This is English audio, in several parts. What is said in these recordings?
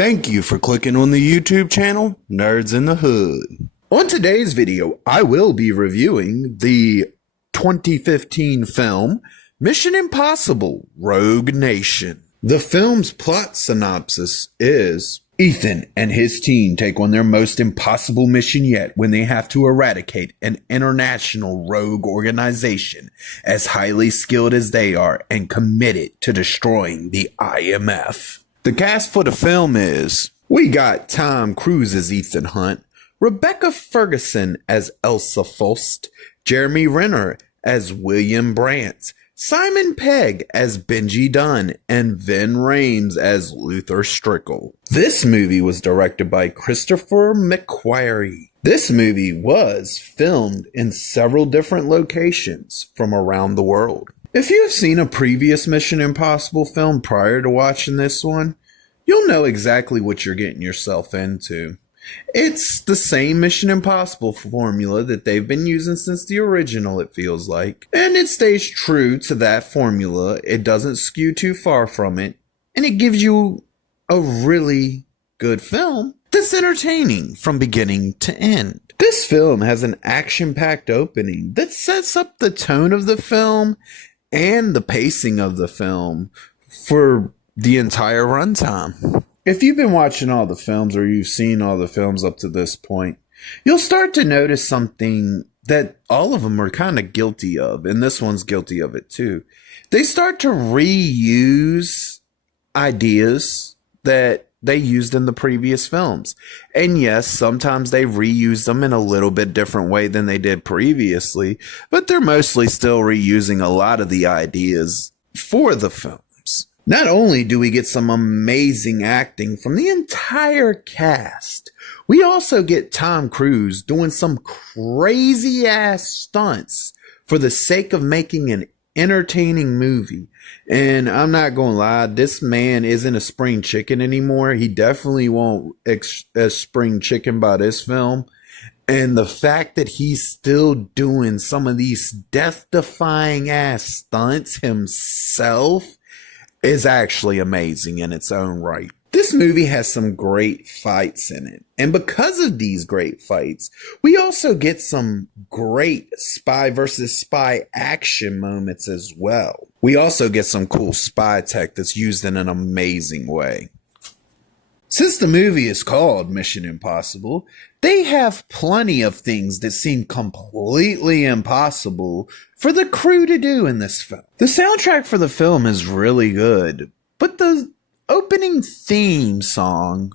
Thank you for clicking on the YouTube channel, Nerds in the Hood. On today's video, I will be reviewing the 2015 film, Mission Impossible: Rogue Nation. The film's plot synopsis is: Ethan and his team take on their most impossible mission yet when they have to eradicate an international rogue organization as highly skilled as they are and committed to destroying the IMF. The cast for the film is: we got Tom Cruise as Ethan Hunt, Rebecca Ferguson as Elsa Faust, Jeremy Renner as William Brandt, Simon Pegg as Benji Dunn, and Vin Rames as Luther Strickle. This movie was directed by Christopher McQuarrie. This movie was filmed in several different locations from around the world. If you have seen a previous Mission Impossible film prior to watching this one, you'll know exactly what you're getting yourself into. It's the same Mission Impossible formula that they've been using since the original, it feels like. And it stays true to that formula. It doesn't skew too far from it. And it gives you a really good film that's entertaining from beginning to end. This film has an action-packed opening that sets up the tone of the film and the pacing of the film for the entire runtime. If you've been watching all the films or you've seen all the films up to this point, you'll start to notice something that all of them are kind of guilty of, and this one's guilty of it too. They start to reuse ideas that they used in the previous films. And yes, sometimes they reuse them in a little bit different way than they did previously, but they're mostly still reusing a lot of the ideas for the films. Not only do we get some amazing acting from the entire cast, we also get Tom Cruise doing some crazy ass stunts for the sake of making an entertaining movie. And I'm not gonna lie, this man isn't a spring chicken anymore. He definitely won't a spring chicken by this film. And the fact that he's still doing some of these death-defying ass stunts himself is actually amazing in its own right. This movie has some great fights in it. And because of these great fights, we also get some great spy versus spy action moments as well. We also get some cool spy tech that's used in an amazing way. Since the movie is called Mission Impossible, they have plenty of things that seem completely impossible for the crew to do in this film. The soundtrack for the film is really good, but the opening theme song,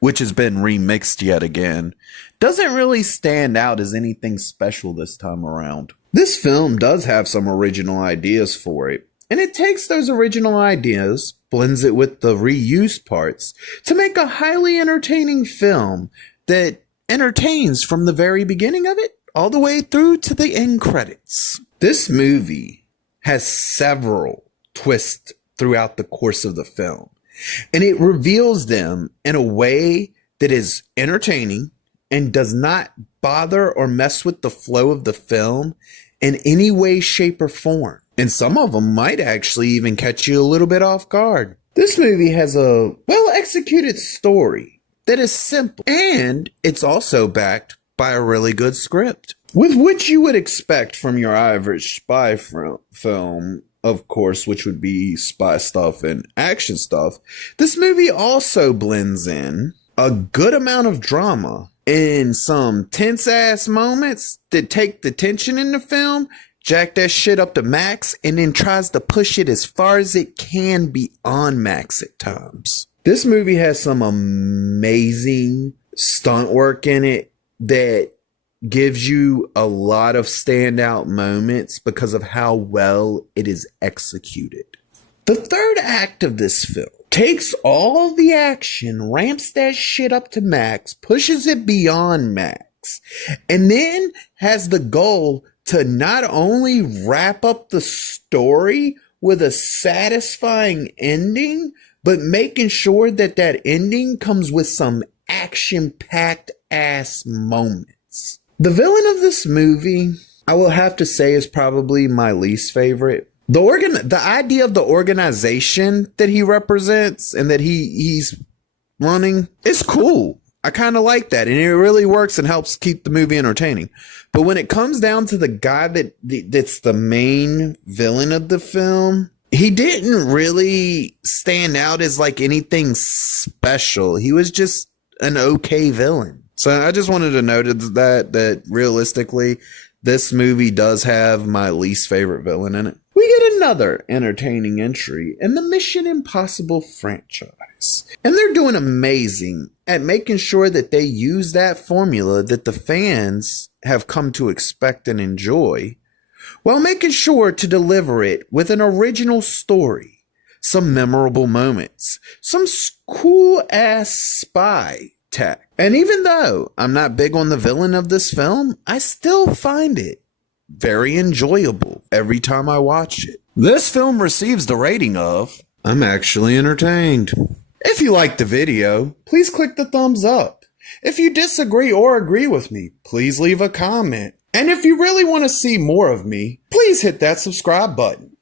which has been remixed yet again, doesn't really stand out as anything special this time around. This film does have some original ideas for it, and it takes those original ideas, blends it with the reuse parts to make a highly entertaining film that entertains from the very beginning of it all the way through to the end credits. This movie has several twists throughout the course of the film, and it reveals them in a way that is entertaining and does not bother or mess with the flow of the film in any way, shape, or form. And some of them might actually even catch you a little bit off guard. This movie has a well-executed story that is simple, and it's also backed by a really good script, with which you would expect from your average spy film, of course, which would be spy stuff and action stuff. This movie also blends in a good amount of drama and some tense-ass moments that take the tension in the film, jack that shit up to max, and then tries to push it as far as it can beyond max at times. This movie has some amazing stunt work in it that gives you a lot of standout moments because of how well it is executed. The third act of this film takes all the action, ramps that shit up to max, pushes it beyond max, and then has the goal to not only wrap up the story with a satisfying ending, but making sure that that ending comes with some action-packed ass moments. The villain of this movie, I will have to say, is probably my least favorite. The idea of the organization that he represents and that he's running. It's cool. I kind of like that, and it really works and helps keep the movie entertaining. But when it comes down to the guy that's the main villain of the film, he didn't really stand out as like anything special. He was just an okay villain. So I just wanted to note that realistically, this movie does have my least favorite villain in it. We get another entertaining entry in the Mission Impossible franchise. And they're doing amazing at making sure that they use that formula that the fans have come to expect and enjoy, while making sure to deliver it with an original story, some memorable moments, some cool ass spy tech. And even though I'm not big on the villain of this film, I still find it very enjoyable every time I watch it. This film receives the rating of, I'm actually entertained. If you liked the video, please click the thumbs up. If you disagree or agree with me, please leave a comment. And if you really want to see more of me, please hit that subscribe button.